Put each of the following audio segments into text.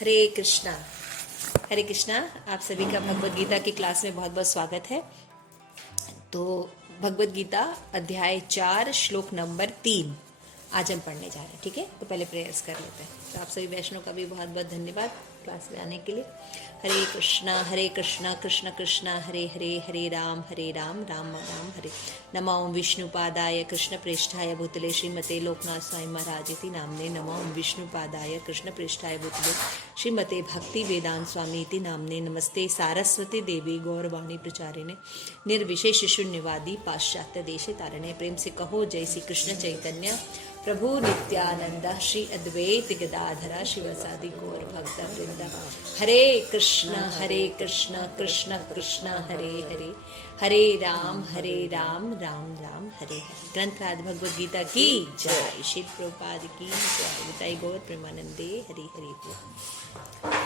हरे कृष्णा। हरे कृष्णा। आप सभी का भगवत गीता की क्लास में बहुत बहुत स्वागत है। तो भगवत गीता अध्याय 4 श्लोक नंबर 3 आज हम पढ़ने जा रहे हैं। ठीक है, तो पहले प्रेयर्स कर लेते हैं। तो आप सभी वैष्णव का भी बहुत बहुत धन्यवाद क्लास में आने के लिए। हरे कृष्णा कृष्ण कृष्ण हरे हरे, हरे राम राम राम हरे। नमो विष्णुपादाय कृष्ण प्रेष्ठाय भूतले श्रीमते लोकनाथ स्वामी महाराज इति नामने। नमो विष्णुपादाय कृष्ण प्रेष्ठाय भूतले श्रीमते भक्ति वेदांत स्वामी इति नामने। नमस्ते सारस्वती देवी गौरवाणी प्रचारिणे निर्विशेष शून्यवादी पाश्चात्य देशे तारणे। प्रेम से कहो जय श्री कृष्ण चैतन्य प्रभु नित्यानंद श्री अद्वैत गदाधरा शिवसादि गौर भक्त वृंदा। हरे कृष्ण कृष्ण कृष्ण हरे हरे, हरे राम राम राम हरे हरे। ग्रंथराज भगवद गीता की जय। श्री प्रभुपाद की जय। बताई गौर प्रेमानंदे हरि हरि बोल।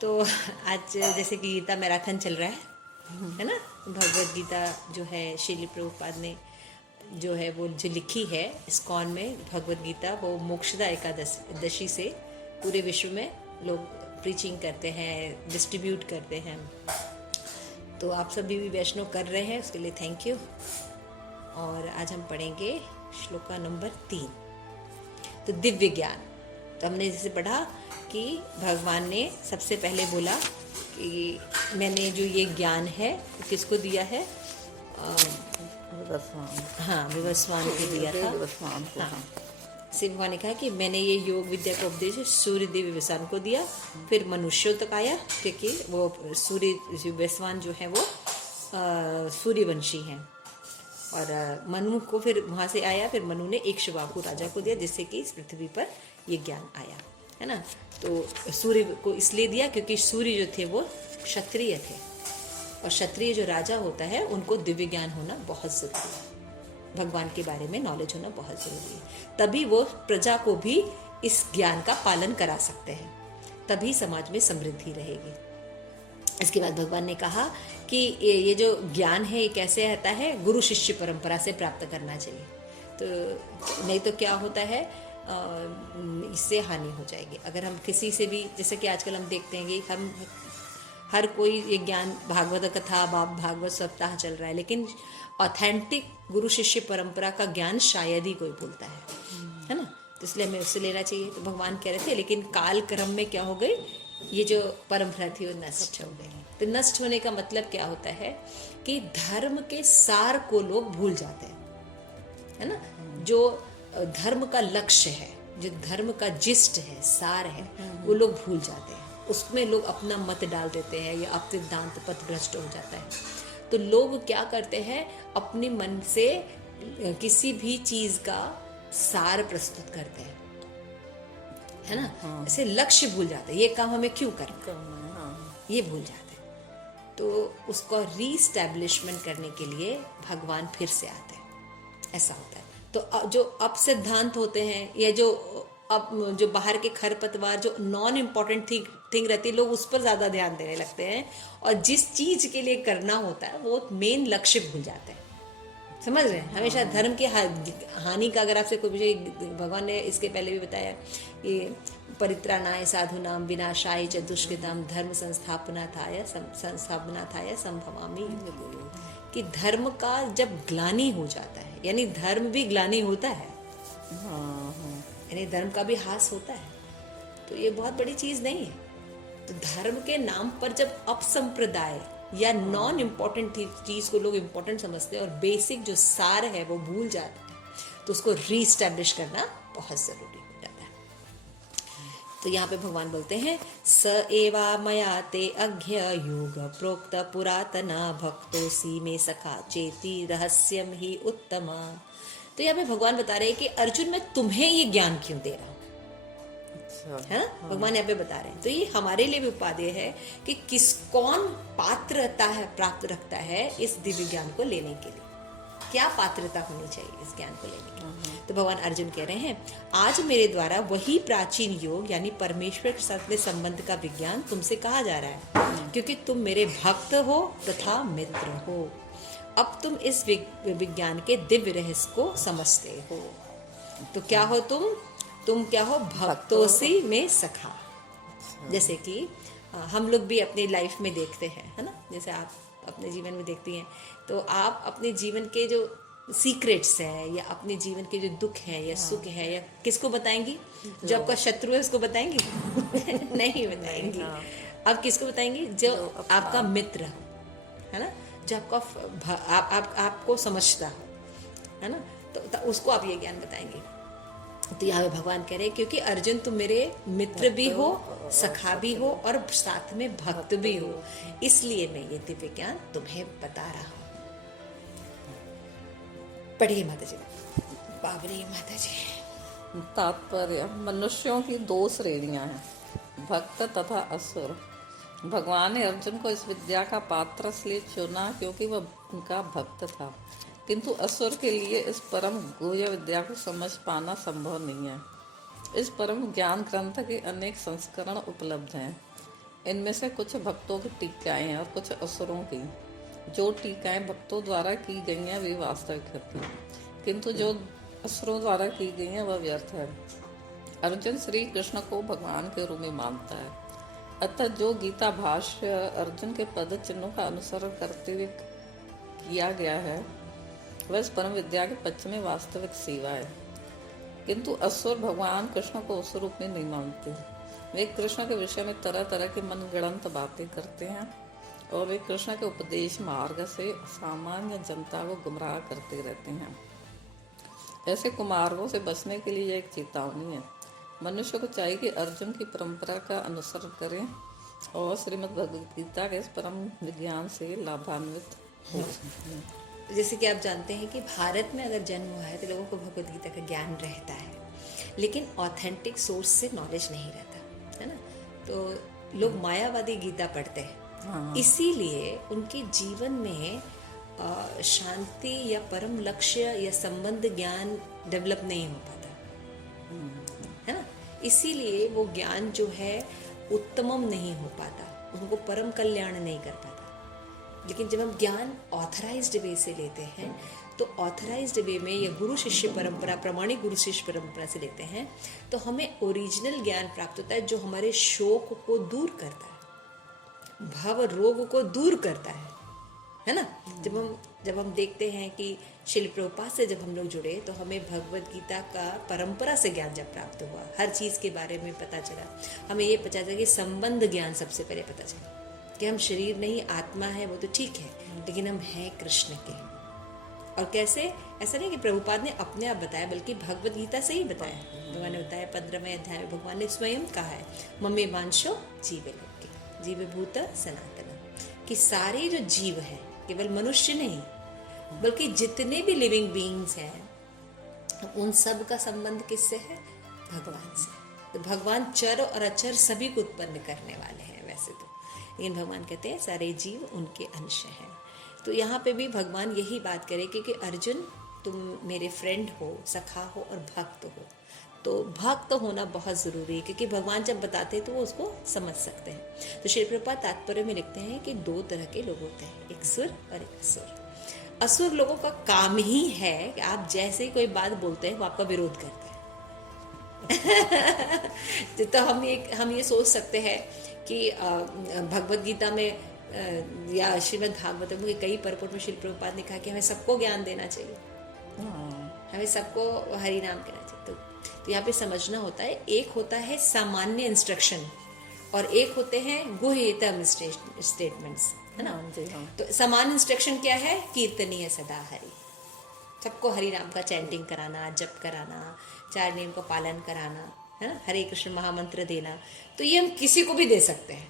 तो आज जैसे कि गीता मैराथन चल रहा है ना। भगवद गीता जो है श्री प्रभुपाद ने जो है वो जो लिखी है इस्कॉन में भगवद गीता, वो मोक्षदा एकादशी से पूरे विश्व में लोग प्रीचिंग करते हैं, डिस्ट्रीब्यूट करते हैं। तो आप सभी भी वैष्णव कर रहे हैं, उसके लिए थैंक यू। और आज हम पढ़ेंगे श्लोका नंबर 3। तो दिव्य ज्ञान। तो हमने जैसे पढ़ा कि भगवान ने सबसे पहले बोला कि मैंने जो ये ज्ञान है किसको दिया है? हाँ, विवस्वान को दिया था। हाँ, शिव भगवान ने कहा कि मैंने ये योग विद्या का उपदेश सूर्य देव विवस्वान को दिया। फिर मनुष्यों तक आया, क्योंकि वो सूर्य विवस्वान जो है वो सूर्यवंशी हैं। और मनु को फिर वहाँ से आया, फिर मनु ने इक्ष्वाकु राजा को दिया, जिससे कि इस पृथ्वी पर ये ज्ञान आया, है ना। तो सूर्य को इसलिए दिया क्योंकि सूर्य जो थे वो क्षत्रिय थे, और क्षत्रिय जो राजा होता है उनको दिव्य ज्ञान होना बहुत ज़रूरी है। भगवान के बारे में नॉलेज होना बहुत ज़रूरी है, तभी वो प्रजा को भी इस ज्ञान का पालन करा सकते हैं, तभी समाज में समृद्धि रहेगी। इसके बाद भगवान ने कहा कि ये जो ज्ञान है ये कैसे आता है? गुरु शिष्य परंपरा से प्राप्त करना चाहिए। तो नहीं तो क्या होता है, इससे हानि हो जाएगी। अगर हम किसी से भी, जैसे कि आजकल हम देखते हैं कि हम हर कोई ये ज्ञान, भागवत कथा, भागवत सप्ताह चल रहा है, लेकिन ऑथेंटिक गुरु शिष्य परंपरा का ज्ञान शायद ही कोई बोलता है ना। तो इसलिए हमें उससे लेना चाहिए। तो भगवान कह रहे थे, लेकिन काल क्रम में क्या हो गई, ये जो परंपरा थी वो नष्ट हो गई। तो नष्ट होने का मतलब क्या होता है कि धर्म के सार को लोग भूल जाते हैं, है ना। जो धर्म का लक्ष्य है, जो धर्म का जिस्ट है, सार है, वो लोग भूल जाते हैं। उसमें लोग अपना मत डाल देते हैं, या अब सिद्धांत पथ भ्रष्ट हो जाता है। तो लोग क्या करते हैं, अपने मन से किसी भी चीज का सार प्रस्तुत करते हैं, है ना। ऐसे लक्ष्य भूल जाते हैं, ये काम हमें क्यों करना, ये भूल जाते हैं। तो उसको रीस्टैब्लिशमेंट करने के लिए भगवान फिर से आते हैं, ऐसा होता है। तो जो अब सिद्धांत होते हैं, या जो अब जो बाहर के खरपतवार, जो नॉन इम्पॉर्टेंट थिंग रहती है, लोग उस पर ज़्यादा ध्यान देने लगते हैं, और जिस चीज़ के लिए करना होता है वो मेन लक्ष्य भूल जाते हैं। समझ रहे हैं? हमेशा धर्म की हानि का अगर आपसे कोई, भगवान ने इसके पहले भी बताया कि परित्राणाय साधुनाम विनाशाय च दुष्कृताम धर्म संस्थापनार्थाय संभवामि, कि धर्म का जब ग्लानि हो जाता है, यानी धर्म भी ग्लानि होता है, यानी धर्म का भी हास होता है। तो ये बहुत बड़ी चीज नहीं है। तो धर्म के नाम पर जब अपसंप्रदाय या नॉन इम्पोर्टेंट चीज को लोग इम्पोर्टेंट समझते हैं, और बेसिक जो सार है वो भूल जाते हैं, तो उसको रीस्टैब्लिश करना बहुत जरूरी हो जाता है। तो यहाँ पे भगवान बोलते हैं, स एवा मया ते अज्ञ योग प्रोक्त पुरातना भक्तोसी में सखा चेती रहस्यम ही उत्तमा। तो यहाँ पे भगवान बता रहे हैं कि अर्जुन, मैं तुम्हें ये ज्ञान क्यों दे रहा हूँ, है ना। भगवान यहाँ पे बता रहे हैं। तो ये हमारे लिए भी उपादेय है कि कौन पात्रता है, प्राप्त रखता है इस दिव्य ज्ञान को लेने के लिए, क्या पात्रता होनी चाहिए इस ज्ञान को लेने के लिए। तो भगवान अर्जुन कह रहे हैं, आज मेरे द्वारा वही प्राचीन योग यानी परमेश्वर के साथ में संबंध का विज्ञान तुमसे कहा जा रहा है, क्योंकि तुम मेरे भक्त हो तथा मित्र हो। अब तुम इस विज्ञान के दिव्य रहस्य को समझते हो। तो क्या हो तुम क्या हो? भक्तों से में सखा, जैसे कि हम लोग भी अपनी लाइफ में देखते हैं, है ना, जैसे आप अपने जीवन में देखती हैं, तो आप अपने जीवन के जो सीक्रेट्स हैं या अपने जीवन के जो दुख है या सुख है या किसको बताएंगी? जो आपका शत्रु है उसको बताएंगी? नहीं बताएंगी। आप किसको बताएंगी? जो आपका मित्र है ना, जो आपको समझता है ना, तो उसको आप ये ज्ञान बताएंगे। तो यहाँ भगवान कह रहे हैं क्योंकि अर्जुन तुम मेरे मित्र भी हो, सखा भी हो और साथ में भक्त भी हो, इसलिए मैं ये दिव्य ज्ञान तुम्हें बता रहा हूँ। पढ़िए माता जी। बाबरी माता जी। तात्पर्य, मनुष्यों की दो श्रेणियां हैं, भक्त तथा असुर। भगवान ने अर्जुन को इस विद्या का पात्र इसलिए चुना क्योंकि वह उनका भक्त था, किंतु असुर के लिए इस परम गुह्य विद्या को समझ पाना संभव नहीं है। इस परम ज्ञान ग्रंथ के अनेक संस्करण उपलब्ध हैं। इनमें से कुछ भक्तों की टीकाएं हैं और कुछ असुरों की। जो टीकाएं भक्तों द्वारा की गई हैं वे वास्तविक होती हैं, किंतु जो असुरों द्वारा की गई हैं वह व्यर्थ है। अर्जुन श्री कृष्ण को भगवान के रूप में मानता है, अतः जो गीता भाष्य अर्जुन के पद चिन्हों का अनुसरण करते हुए किया गया है वह इस परम विद्या के पक्ष में वास्तविक सेवा है। किंतु असुर भगवान कृष्ण को उस रूप में नहीं मानते। वे कृष्ण के विषय में तरह तरह की मनगढ़ंत बातें करते हैं और वे कृष्ण के उपदेश मार्ग से सामान्य जनता को गुमराह करते रहते हैं। ऐसे कुमार्गों से बचने के लिए यह एक चेतावनी है। मनुष्य को चाहिए कि अर्जुन की परंपरा का अनुसरण करें और श्रीमद् भगवद गीता के इस परम विज्ञान से लाभान्वित हो। जैसे कि आप जानते हैं कि भारत में अगर जन्म हुआ है तो लोगों को भगवद गीता का ज्ञान रहता है, लेकिन ऑथेंटिक सोर्स से नॉलेज नहीं रहता, है ना। तो लोग मायावादी गीता पढ़ते हैं, इसीलिए उनके जीवन में शांति या परम लक्ष्य या संबंध ज्ञान डेवलप नहीं हो पाता, है ना। इसीलिए वो ज्ञान जो है उत्तमम नहीं हो पाता, उनको परम कल्याण नहीं कर पाता। लेकिन जब हम ज्ञान ऑथराइज्ड वे से लेते हैं तो ऑथराइज्ड वे में या गुरु शिष्य परंपरा, प्रमाणिक गुरु शिष्य परंपरा से लेते हैं तो हमें ओरिजिनल ज्ञान प्राप्त होता है जो हमारे शोक को दूर करता है, भव रोग को दूर करता है ना। जब हम देखते हैं कि श्रील प्रभुपाद से जब हम लोग जुड़े तो हमें भगवद गीता का परंपरा से ज्ञान जब प्राप्त हुआ, हर चीज़ के बारे में पता चला, हमें ये पता चला कि संबंध ज्ञान सबसे पहले पता चला कि हम शरीर नहीं आत्मा है, वो तो ठीक है, लेकिन हम हैं कृष्ण के। और कैसे? ऐसा नहीं कि प्रभुपाद ने अपने आप बताया, बल्कि भगवद गीता से ही बताया। भगवान ने बताया 15वें अध्याय में भगवान ने स्वयं कहा है, मम्मी मांशो जीवे लोके जीव भूत सनातन, कि सारे जो जीव हैं, केवल मनुष्य नहीं बल्कि जितने भी लिविंग बीइंग्स हैं, उन सब का संबंध किससे है? भगवान से। तो भगवान चर और अचर सभी को उत्पन्न करने वाले हैं वैसे तो, लेकिन भगवान कहते हैं सारे जीव उनके अंश हैं। तो यहाँ पे भी भगवान यही बात करे कि अर्जुन तुम मेरे फ्रेंड हो, सखा हो और भक्त हो। तो भक्त होना बहुत ज़रूरी है, क्योंकि भगवान जब बताते हैं तो वो उसको समझ सकते हैं। तो श्री प्रभुपाद तात्पर्य में लिखते हैं कि दो तरह के लोग होते हैं, एक सुर और एक असुर। असुर लोगों का काम ही है कि आप जैसे ही कोई बात बोलते हैं वो आपका विरोध करते हैं। तो हम ये सोच सकते हैं कि भगवद गीता में या श्रीमद् भागवतम के कई परपोट में श्री प्रभुपाद ने कहा कि हमें सबको ज्ञान देना चाहिए, हमें सबको हरि नाम कहना चाहिए। तो यहाँ पे समझना होता है, एक होता है सामान्य इंस्ट्रक्शन और एक होते हैं गुह्यतम स्टेटमेंट्स, है ना। तो सामान्य इंस्ट्रक्शन क्या है? कीर्तनीय सदा हरि, सबको हरि नाम का चैंटिंग कराना, जप कराना, 4 नियम का पालन कराना, है ना, हरे कृष्ण महामंत्र देना। तो ये हम किसी को भी दे सकते हैं,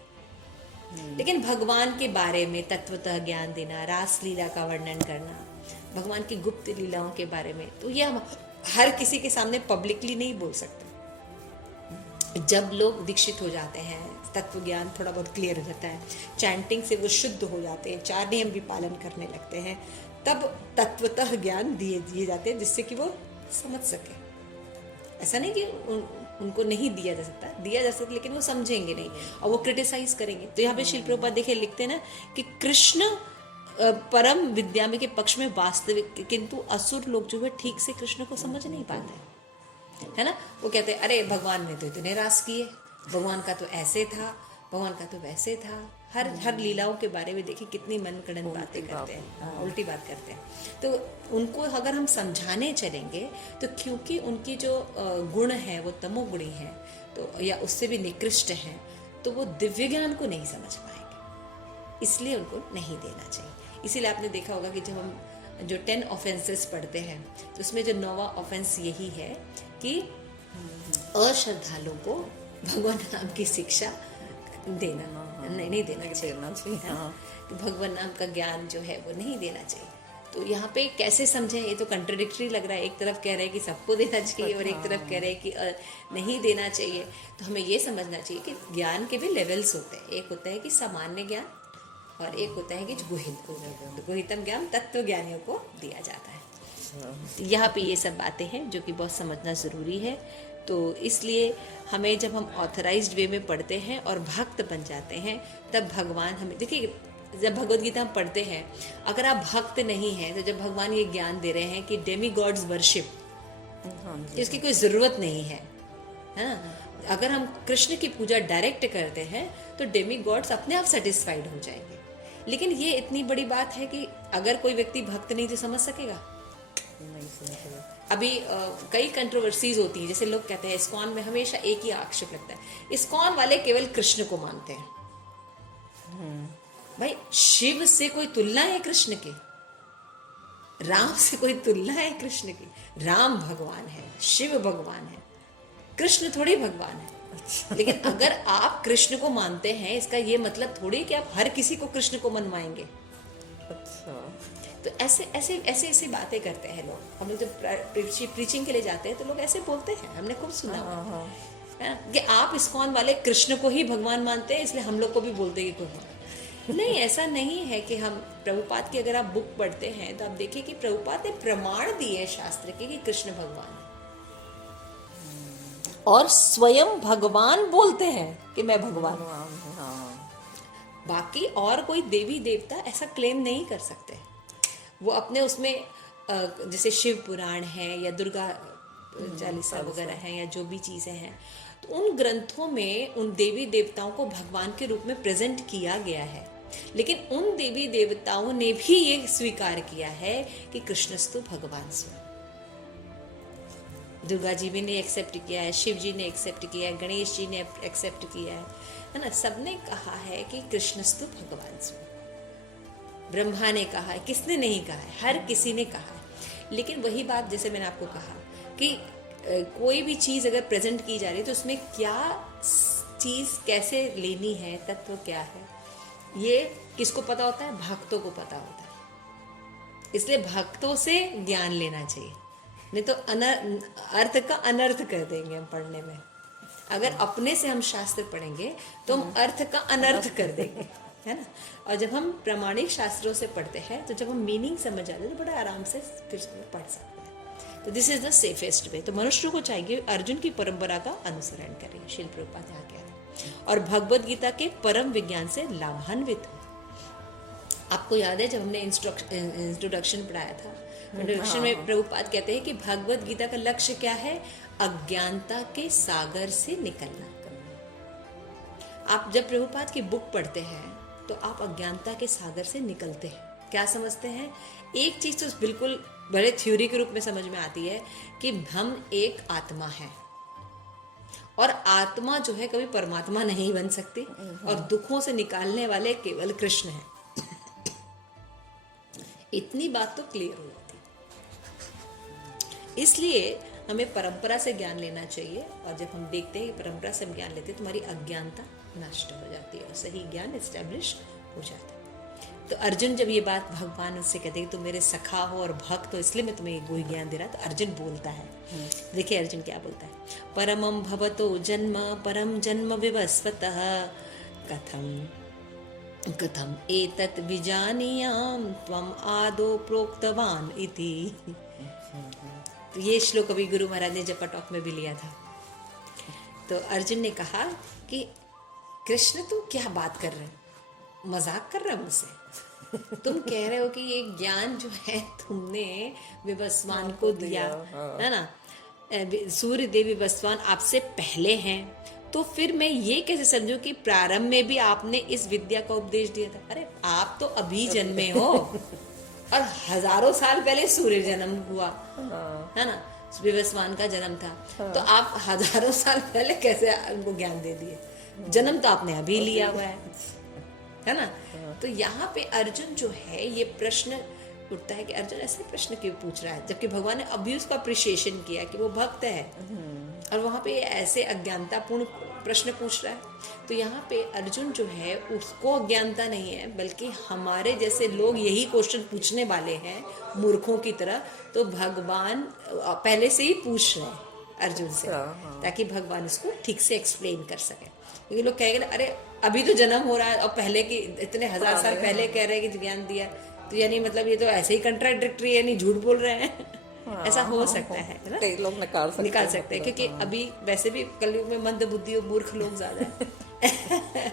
लेकिन भगवान के बारे में तत्वतः ज्ञान देना, रास लीला का वर्णन करना, भगवान की गुप्त लीलाओं के बारे में, तो ये हम हर किसी के सामने पब्लिकली नहीं बोल सकते। जब लोग दीक्षित हो जाते हैं, तत्व ज्ञान थोड़ा बहुत क्लियर हो जाता है, चैंटिंग से वो शुद्ध हो जाते हैं, 4 नियम भी पालन करने लगते हैं, तब तत्वतः ज्ञान दिए जाते हैं जिससे कि वो समझ सके। ऐसा नहीं कि उनको नहीं दिया जा सकता, लेकिन वो समझेंगे नहीं और वो क्रिटिसाइज करेंगे। तो यहाँ पे श्री प्रभुपाद देखिए लिखते हैं ना कि कृष्ण परम विद्या में के पक्ष में वास्तविक, किंतु असुर लोग जो है ठीक से कृष्ण को समझ नहीं पाते, है ना। वो कहते हैं अरे भगवान ने तो इतने रास किए, भगवान का तो ऐसे था, भगवान का तो वैसे था। हर लीलाओं के बारे में देखिए कितनी मनगढ़ंत बातें करते हैं, उल्टी बात करते हैं। तो उनको अगर हम समझाने चलेंगे तो क्योंकि उनकी जो गुण है वो तमोगुणी है, तो या उससे भी निकृष्ट है, तो वो दिव्य ज्ञान को नहीं समझ पाएंगे, इसलिए उनको नहीं देना चाहिए। इसीलिए आपने देखा होगा कि जब हम जो 10 ऑफेंसेस पढ़ते हैं तो उसमें जो 9वां ऑफेंस यही है कि अश्रद्धालुओं को भगवान नाम की शिक्षा देना नहीं देना चाहिए। हाँ। तो भगवान नाम का ज्ञान जो है वो नहीं देना चाहिए। तो यहाँ पे कैसे समझे, ये तो कंट्राडिक्टरी लग रहा है। एक तरफ कह रहे हैं कि सबको देना चाहिए और एक तरफ कह रहे हैं कि नहीं देना चाहिए। तो हमें ये समझना चाहिए कि ज्ञान के भी लेवल्स होते हैं। एक होता है कि सामान्य ज्ञान और एक होता है कि गुहितम ज्ञान तत्व ज्ञानियों को दिया जाता है। तो यहाँ पे ये सब बातें हैं जो कि बहुत समझना ज़रूरी है। तो इसलिए हमें जब हम ऑथराइज्ड वे में पढ़ते हैं और भक्त बन जाते हैं, तब भगवान हमें, देखिए जब भगवद गीता हम पढ़ते हैं, अगर आप भक्त नहीं हैं तो जब भगवान ये ज्ञान दे रहे हैं कि डेमी गॉड्स वर्शिप, इसकी कोई ज़रूरत नहीं है ना। अगर हम कृष्ण की पूजा डायरेक्ट करते हैं तो डेमी गॉड्स अपने आप सेटिस्फाइड हो जाएंगे। लेकिन ये इतनी बड़ी बात है कि अगर कोई व्यक्ति भक्त नहीं तो समझ सकेगा नहीं समझेगा। अभी कई कंट्रोवर्सीज होती हैं। जैसे लोग कहते हैं इस्कॉन में हमेशा एक ही आक्षेप लगता है, इस्कॉन वाले केवल कृष्ण को मानते हैं। भाई शिव से कोई तुलना है कृष्ण की? राम से कोई तुलना है कृष्ण की? राम भगवान है, शिव भगवान है, कृष्ण थोड़ी भगवान है। अच्छा। लेकिन अगर आप कृष्ण को मानते हैं, इसका ये मतलब थोड़ी कि आप हर किसी को कृष्ण को मनवाएंगे। अच्छा। तो ऐसे ऐसे ऐसे ऐसी बातें करते हैं लोग। हम लोग जब प्रीचिंग के लिए जाते हैं तो लोग ऐसे बोलते हैं, हमने खूब सुना है कि आप इस्कॉन वाले कृष्ण को ही भगवान मानते हैं, इसलिए हम लोग को भी बोलते हैं कि भगवान। नहीं, ऐसा नहीं है कि हम प्रभुपाद की अगर आप बुक पढ़ते हैं तो आप देखिए कि प्रभुपाद ने प्रमाण दिए हैं शास्त्र के कि कृष्ण भगवान है, और स्वयं भगवान बोलते हैं कि मैं भगवान हूँ। हाँ। बाकी और कोई देवी देवता ऐसा क्लेम नहीं कर सकते। वो अपने उसमें जैसे शिव पुराण है या दुर्गा चालीसा वगैरह है या जो भी चीज़ें हैं, तो उन ग्रंथों में उन देवी देवताओं को भगवान के रूप में प्रेजेंट किया गया है। लेकिन उन देवी देवताओं ने भी ये स्वीकार किया है कि कृष्णस्तु भगवान स्वयं। दुर्गा जी भी ने एक्सेप्ट किया है, शिव जी ने एक्सेप्ट किया है, गणेश जी ने एक्सेप्ट किया है ना। सबने कहा है कि कृष्णस्तु भगवान स्वयं। ब्रह्मा ने कहा है, किसने नहीं कहा है? हर किसी ने कहा है। लेकिन वही बात जैसे मैंने आपको कहा कि कोई भी चीज़ अगर प्रेजेंट की जा रही है तो उसमें क्या चीज़ कैसे लेनी है, तत्व क्या है, ये किसको पता होता है? भक्तों को पता होता है। इसलिए भक्तों से ज्ञान लेना चाहिए, नहीं तो अर्थ का अनर्थ कर देंगे हम पढ़ने में। अगर अपने से हम शास्त्र पढ़ेंगे तो हम अर्थ का अनर्थ कर देंगे, है ना। और जब हम प्रामाणिक शास्त्रों से पढ़ते हैं तो जब हम मीनिंग समझ जाते हैं तो बड़ा आराम से फिर पढ़ सकते हैं। तो this is the safest way. तो मनुष्य को चाहिए अर्जुन की परंपरा का अनुसरण करें, श्रील प्रभुपाद यहाँ कह रहे हैं, और भगवद गीता के परम विज्ञान से लाभान्वित हो। आपको याद है जब हमने इंट्रोडक्शन पढ़ाया था, इंट्रोडक्शन में प्रभुपाद कहते हैं कि भगवद गीता का लक्ष्य क्या है? अज्ञानता के सागर से निकलना। आप जब प्रभुपाद की बुक पढ़ते हैं तो आप अज्ञानता के सागर से निकलते हैं। क्या समझते हैं? एक चीज तो बिल्कुल बड़े थ्योरी के रूप में समझ में आती है कि हम एक आत्मा है, और आत्मा जो है कभी परमात्मा नहीं बन सकती, और दुखों से निकालने वाले केवल कृष्ण हैं। इतनी बात तो क्लियर हो जाती। इसलिए हमें परंपरा से ज्ञान लेना चाहिए, और जब हम देखते हैं कि परंपरा से हम ज्ञान लेते हैं तो हमारी अज्ञानता नष्ट हो जाती है और सही ज्ञान एस्टेब्लिश हो जाता है। तो अर्जुन जब ये बात भगवान उससे कहते हैं कि तुम मेरे सखा हो और भक्त हो, इसलिए मैं तुम्हें कोई ज्ञान दे रहा, तो अर्जुन बोलता है। देखिए अर्जुन क्या बोलता है, परमं भवतो जन्म परम जन्म विवस्वतः कथम एतत् विजानीयाम त्वम आदौ प्रोक्तवान इति। तो ये श्लोक अभी गुरु महाराज ने जपा टॉक में भी लिया था। तो अर्जुन ने कहा कि कृष्ण तुम क्या बात कर रहे हो, मजाक कर रहे हो मुझसे? तुम कह रहे हो कि ये ज्ञान जो है तुमने विवस्वान को दिया, है ना। सूर्य देव विवस्वान आपसे पहले हैं, तो फिर मैं ये कैसे समझूं कि प्रारंभ में भी आपने इस विद्या का उपदेश दिया था? अरे आप तो अभी जन्मे हो और हजारों साल पहले सूर्य जन्म हुआ, है ना, विवस्वान का जन्म था, तो आप हजारों साल पहले कैसे उनको ज्ञान दे दिए? जन्म तो आपने अभी लिया हुआ है ना। तो यहाँ पे अर्जुन जो है, ये प्रश्न उठता है कि अर्जुन ऐसे प्रश्न क्यों पूछ रहा है, जबकि भगवान ने अभी उसका अप्रिशिएशन किया कि वो भक्त है, और वहां पे ऐसे अज्ञानतापूर्ण प्रश्न पूछ रहा है। तो यहाँ पे अर्जुन जो है उसको अज्ञानता नहीं है, बल्कि हमारे जैसे लोग यही क्वेश्चन पूछने वाले हैं मूर्खों की तरह, तो भगवान पहले से ही पूछ रहे हैं अर्जुन से, ताकि भगवान इसको ठीक से एक्सप्लेन कर सके। क्योंकि लोग कहेंगे अरे अभी तो जन्म हो रहा है और पहले की इतने हजार साल पहले कह रहे हैं कि ज्ञान दिया, तो यानी मतलब ये तो ऐसे ही कंट्राडिक्टरी है, नहीं झूठ बोल रहे हैं। ऐसा हो सकता है ना, कई लोग निकाल सकते हैं, क्योंकि अभी वैसे भी कलयुग में मंद बुद्धि और मूर्ख लोग ज्यादा है।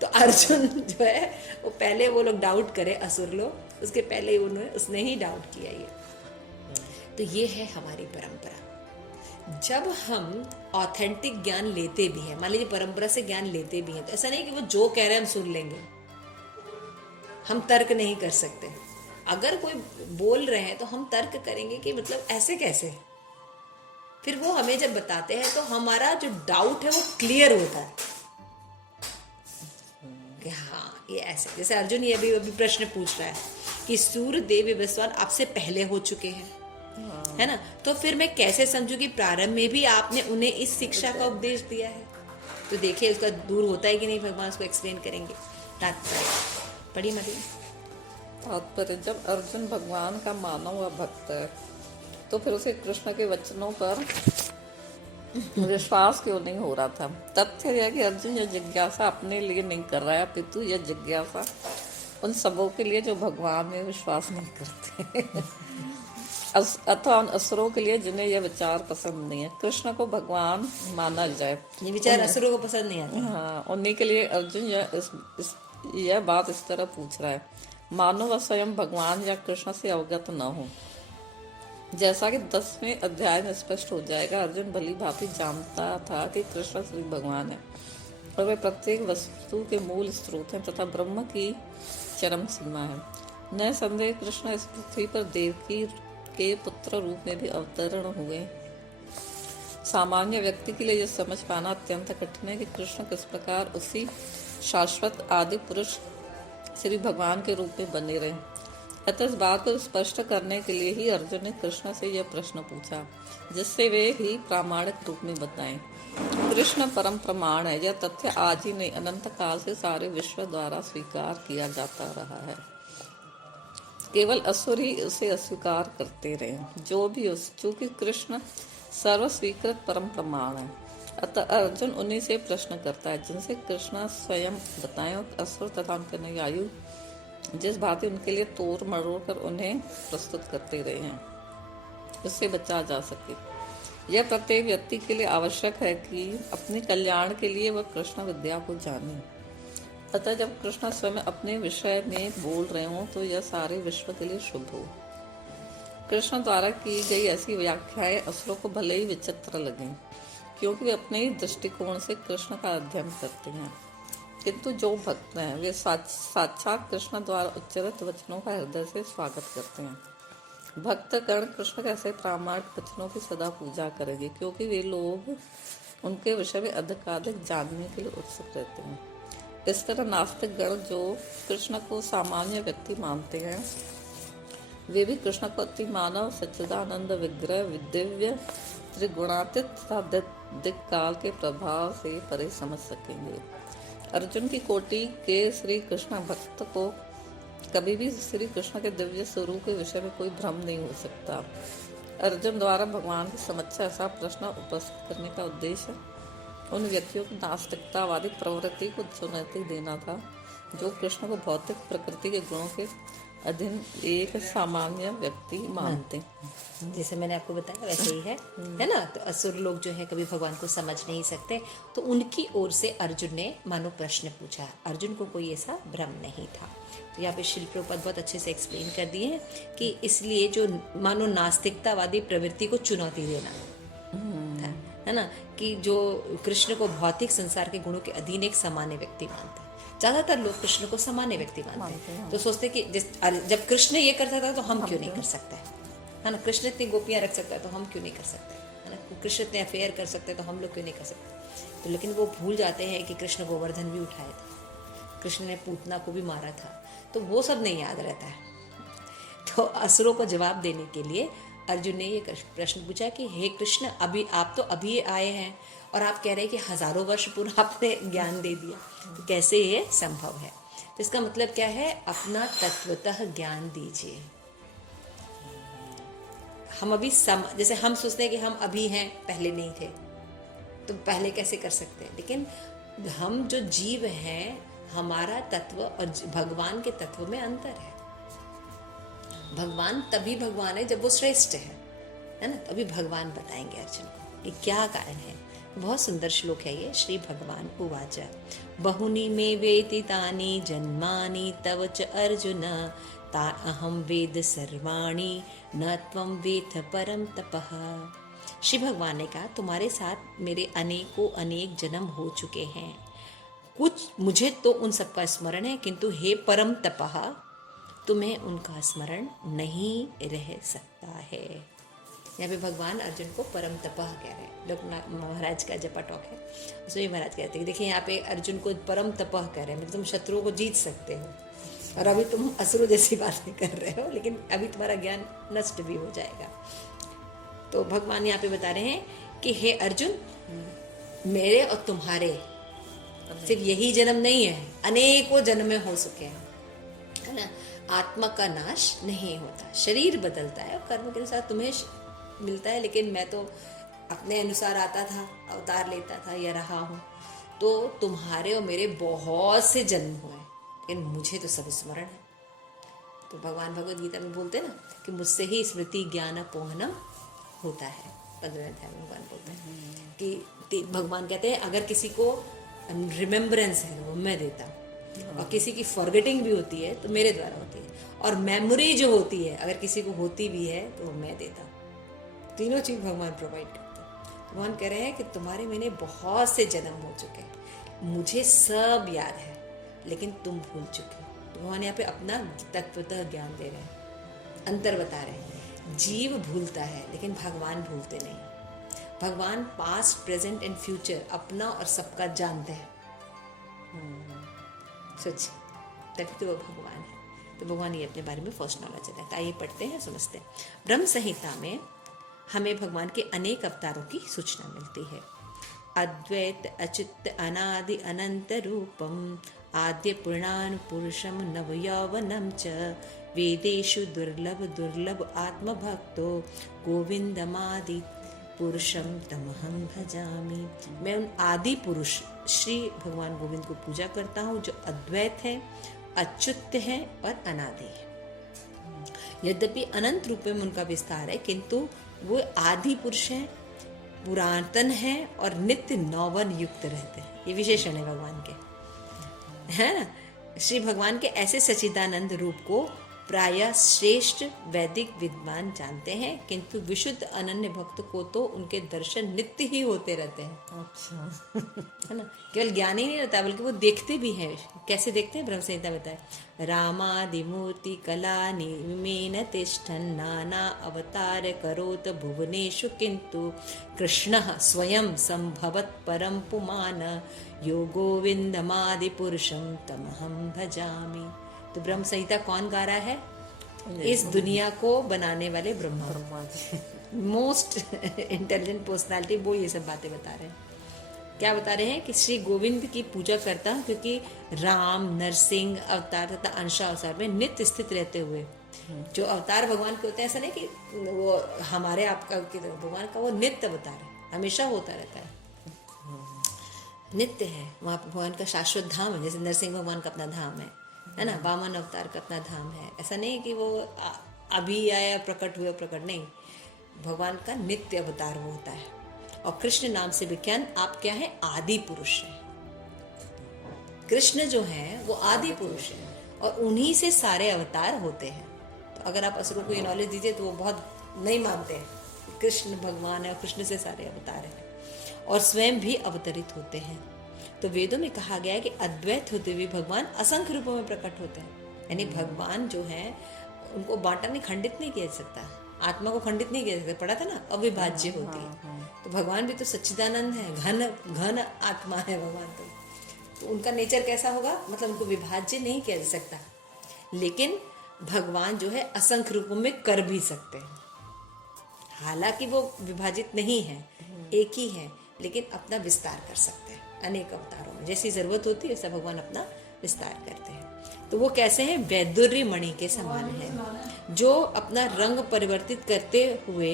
तो अर्जुन जो है वो पहले वो लोग डाउट करे, असुर लोग, उसके पहले उसने ही डाउट किया ये। तो ये है हमारी परंपरा। जब हम ऑथेंटिक ज्ञान लेते भी हैं, मान लीजिए परंपरा से ज्ञान लेते भी हैं, तो ऐसा नहीं कि वो जो कह रहे हैं हम सुन लेंगे, हम तर्क नहीं कर सकते। अगर कोई बोल रहे हैं तो हम तर्क करेंगे कि मतलब ऐसे कैसे, फिर वो हमें जब बताते हैं तो हमारा जो डाउट है वो क्लियर होता है कि हाँ ये ऐसे। जैसे अर्जुन ये अभी प्रश्न पूछ रहा है कि सूर्य देव विवस्वान आपसे पहले हो चुके हैं, है ना, तो फिर मैं कैसे समझूं कि प्रारंभ में भी आपने उन्हें इस शिक्षा का उपदेश दिया है? तो देखिए उसका दूर होता है कि नहीं, भगवान उसको एक्सप्लेन करेंगे। तात्पर्य पढ़ी मरी। तात्पर्य, जब अर्जुन भगवान का मानव व भक्त है तो फिर उसे कृष्ण के वचनों पर विश्वास क्यों नहीं हो रहा था? तथ्य यह कि अर्जुन यह जिज्ञासा अपने लिए नहीं कर रहा है, अपितु यह जिज्ञासा उन सबों के लिए जो भगवान में विश्वास नहीं करते अथवा उन असुरों के लिए जिन्हें यह विचार पसंद नहीं है। कृष्ण को भगवान माना जाए, ये विचार असुरों को पसंद नहीं आता। हाँ, उन्हीं के लिए अर्जुन यह बात इस तरह पूछ रहा है, मानो वह स्वयं भगवान या कृष्ण से अवगत न हो। जैसा कि 10वें अध्याय में स्पष्ट हो जाएगा, अर्जुन भली भांति जानता था कि कृष्ण श्री भगवान है और वे प्रत्येक वस्तु के मूल स्रोत हैं तथा ब्रह्म की चरम सीमा है। न संदेह कृष्ण इस पृथ्वी पर देवकी के पुत्र रूप में भी अवतरण हुए। सामान्य व्यक्ति के लिए यह समझ पाना अत्यंत कठिन है कि कृष्ण किस प्रकार उसी शाश्वत आदि पुरुष श्री भगवान के रूप में बने रहे। अतः इस बात को स्पष्ट करने के लिए ही अर्जुन ने कृष्ण से यह प्रश्न पूछा, जिससे वे ही प्रामाणिक रूप में बताएं। कृष्ण परम प्रमाण है, यह तथ्य आज ही नहीं अनंत काल से सारे विश्व द्वारा स्वीकार किया जाता रहा है। केवल असुर ही उसे अस्वीकार करते रहे, जो भी उस, चूंकि कृष्ण सर्व स्वीकृत परम प्रमाण है। अतः अर्जुन उन्हीं से प्रश्न करता है जिनसे कृष्ण स्वयं बताएं, और असुर तथा उनके अनुयायी जिस भांति उनके लिए तोड़ मरोड़ कर उन्हें प्रस्तुत करते रहे हैं, इससे बचा जा सके। यह प्रत्येक व्यक्ति के लिए आवश्यक है कि अपने कल्याण के लिए वह कृष्ण विद्या को जाने। अतः जब कृष्ण स्वयं अपने विषय में बोल रहे हों तो यह सारे विश्व के लिए शुभ हो। कृष्ण द्वारा की गई ऐसी व्याख्याएं असुरों को भले ही विचित्र लगें, क्योंकि वे अपने ही दृष्टिकोण से कृष्ण का अध्ययन करते हैं, किंतु जो भक्त हैं वे साक्षात कृष्ण द्वारा उच्चरित वचनों का हृदय से स्वागत करते हैं। भक्त गण कृष्ण के ऐसे प्रामाणिक वचनों की सदा पूजा करेंगे, क्योंकि वे लोग उनके विषय में अधिकाधिक जानने के लिए उत्सुक रहते हैं। इस तरह नास्तिक गण जो कृष्ण को सामान्य व्यक्ति मानते हैं, वे भी कृष्ण को अति मानव सच्चिदानंद विग्रह दिव्य त्रिगुणातीत तथा दिक् काल के प्रभाव से परे समझ सकेंगे। अर्जुन की कोटि के श्री कृष्ण भक्त को कभी भी श्री कृष्ण के दिव्य स्वरूप के विषय में कोई भ्रम नहीं हो सकता। अर्जुन द्वारा भगवान की समक्ष ऐसा प्रश्न उपस्थित करने का उद्देश्य उन व्यक्तियों की नास्तिकतावादी प्रवृत्ति को चुनौती देना था, जो कृष्ण को भौतिक प्रकृति के गुणों के अधीन एक सामान्य व्यक्ति मानते। जैसे मैंने आपको बताया वैसे ही है ना। तो असुर लोग जो है कभी भगवान को समझ नहीं सकते, तो उनकी ओर से अर्जुन ने मानो प्रश्न पूछा। अर्जुन को कोई ऐसा भ्रम नहीं था। तो यहाँ पे शिल प्रभुपाद बहुत अच्छे से एक्सप्लेन कर दिए हैं कि इसलिए जो मानो नास्तिकतावादी प्रवृत्ति को चुनौती देना था, है ना, कि जो कृष्ण को भौतिक संसार के गुणों के अधीन एक सामान्य व्यक्ति मानते हैं। ज्यादातर लोग कृष्ण को सामान्य व्यक्ति मानते हैं, तो सोचते हैं कि जब कृष्ण ये कर सकता है तो हम क्यों नहीं कर सकते, है ना। कृष्ण इतनी गोपियां रख सकता है तो हम क्यों नहीं कर सकते, है ना। कृष्ण इतने अफेयर कर सकते हैं तो हम लोग क्यों नहीं कर सकते। तो लेकिन वो भूल जाते हैं कि कृष्ण गोवर्धन भी उठाया था, कृष्ण ने पूतना को भी मारा था, तो वो सब नहीं याद रहता है। तो असुरों को जवाब देने के लिए अर्जुन ने ये प्रश्न पूछा कि हे कृष्ण, अभी आप तो अभी आए हैं और आप कह रहे हैं कि हजारों वर्ष पूर्व आपने ज्ञान दे दिया, तो कैसे ये संभव है। तो इसका मतलब क्या है, अपना तत्वतः ज्ञान दीजिए। हम अभी जैसे हम सोचते हैं कि हम अभी हैं, पहले नहीं थे, तो पहले कैसे कर सकते हैं। लेकिन हम जो जीव हैं, हमारा तत्व और भगवान के तत्व में अंतर है। भगवान तभी भगवान है जब वो श्रेष्ठ है ना। तभी भगवान बताएंगे अर्जुन को कि क्या कारण है। बहुत सुंदर श्लोक है ये। श्री भगवान उवाच बहुनी मे वेति तानि जन्मानि तव च अर्जुन ता अहम वेद सर्वाणि न त्वं वेद परम तपः। श्री भगवान ने कहा, तुम्हारे साथ मेरे अनेकों अनेक जन्म हो चुके हैं, कुछ मुझे तो उन सबका स्मरण है, किंतु हे परम तपः, तुम्हें उनका स्मरण नहीं रह सकता है। यहाँ पे भगवान अर्जुन को परम तपः कह रहे हैं। लोक महाराज का जपा टॉक है, उसमें महाराज कहते हैं, देखिए यहाँ पे अर्जुन को परम तपः कह रहे हैं, मतलब तुम शत्रुओं को जीत सकते हो, और अभी तुम असुरों जैसी बातें कर रहे हो, लेकिन अभी तुम्हारा ज्ञान नष्ट भी हो जाएगा। तो भगवान यहाँ पे बता रहे हैं कि हे अर्जुन, मेरे और तुम्हारे सिर्फ यही जन्म नहीं है, अनेकों जन्म में हो चुके हैं, है ना। आत्मा का नाश नहीं होता, शरीर बदलता है और कर्म के अनुसार तुम्हें मिलता है, लेकिन मैं तो अपने अनुसार आता था, अवतार लेता था या रहा हूँ। तो तुम्हारे और मेरे बहुत से जन्म हुए, लेकिन मुझे तो सब स्मरण है। तो भगवान भगवद गीता में बोलते हैं ना कि मुझसे ही स्मृति ज्ञान पोहनम होता है। 15वें अध्याय में भगवान बोलते हैं कि भगवान कहते हैं अगर किसी को रिमेम्बरेंस है वो मैं देता हूँ, और किसी की फॉरगेटिंग भी होती है तो मेरे द्वारा होती है, और मेमोरी जो होती है अगर किसी को होती भी है तो मैं देता हूँ। तीनों चीज भगवान प्रोवाइड करते हैं। भगवान कह रहे हैं कि तुम्हारे मैंने बहुत से जन्म हो चुके हैं, मुझे सब याद है, लेकिन तुम भूल चुके हो। तो भगवान यहाँ पे अपना तत्वतः ज्ञान दे रहे हैं, अंतर बता रहे हैं। जीव भूलता है लेकिन भगवान भूलते नहीं। भगवान पास्ट प्रेजेंट एंड फ्यूचर अपना और सबका जानते हैं। सोचिए, तभी तो वो भगवान है। तो भगवान ये अपने बारे में फर्स्ट नॉलेज देता है। आइए पढ़ते हैं, समझते हैं। ब्रह्म संहिता में हमें भगवान के अनेक अवतारों की सूचना मिलती है। अद्वैत अच्युत अनादि अनंत रूपम आद्य पुराण पुरुषम नव यौवनम च वेदेषु दुर्लभ दुर्लभ आत्मभक्तो गोविंदमादि पुरुषम तमहं भजामि। मैं उन आदि पुरुष श्री भगवान गोविंद को पूजा करता हूँ जो अद्वैत है, अच्युत है और अनादि है। यद्यपि अनंत रूप में उनका विस्तार है, किंतु वो आदि पुरुष है, पुरातन है और नित्य नौवन युक्त रहते हैं। ये विशेषण है भगवान के, है ना। श्री भगवान के ऐसे सच्चिदानंद रूप को प्रायः श्रेष्ठ वैदिक विद्वान जानते हैं, किंतु विशुद्ध अनन्य भक्त को तो उनके दर्शन नित्य ही होते रहते हैं। अच्छा है ना, केवल ज्ञान ही नहीं रहता बल्कि वो देखते भी हैं। कैसे देखते हैं, ब्रह्म संहिता बताए, रामादि मूर्ति कला निमेन तिष्ठन् नाना अवतार करोत भुवनेषु किंतु कृष्णः स्वयं संभवत् परम पुमान यो गोविंदमादि पुरुषम तमहं भजामि। तो ब्रह्म संहिता कौन गा रहा है? इस दुनिया को बनाने वाले Brahma ji, most intelligent personality, वो ये सब बातें बता रहे हैं। क्या बता रहे हैं कि श्री गोविंद की पूजा करता हूँ क्योंकि राम, नरसिंह अवतार तथा अंशा अवतार में नित्य स्थित रहते हुए जो अवतार भगवान के होते हैं, ऐसा नहीं कि वो हमारे आपका भगवान का वो नित्य अवतार है, हमेशा होता रहता है, नित्य है। वहाँ भगवान का शाश्वत धाम है, जैसे नरसिंह भगवान का अपना धाम है ना, वामन अवतार का अपना धाम है। ऐसा नहीं कि वो अभी आया प्रकट हुए, प्रकट नहीं, भगवान का नित्य अवतार वो होता है। और कृष्ण नाम से विख्यात आप क्या है? आदि पुरुष है। कृष्ण जो है वो आदि पुरुष है और उन्हीं से सारे अवतार होते हैं। तो अगर आप असुरों को ये नॉलेज दीजिए तो वो बहुत नहीं मानते हैं कृष्ण भगवान है और कृष्ण से सारे अवतार हैं। और स्वयं भी अवतरित होते हैं। तो वेदों में कहा गया है कि अद्वैत होते हुए भगवान असंख्य रूपों में प्रकट होते हैं। यानी भगवान जो है उनको बांटा नहीं, खंडित नहीं किया जा सकता, आत्मा को खंडित नहीं किया जा सकता। पढ़ा था ना, अविभाज्य होती है। तो भगवान भी तो सच्चिदानंद है, घन घन आत्मा है भगवान। तो उनका नेचर कैसा होगा, मतलब उनको विभाज्य नहीं किया जा सकता। लेकिन भगवान जो है असंख्य रूपों में कर भी सकते हैं। हालांकि वो विभाजित नहीं है, एक ही है, लेकिन अपना विस्तार कर सकते हैं अनेक अवतारों में। जैसी जरूरत होती है वैसा भगवान अपना विस्तार करते हैं। तो वो कैसे हैं, वैदुर्य मणि के समान है, जो अपना रंग परिवर्तित करते हुए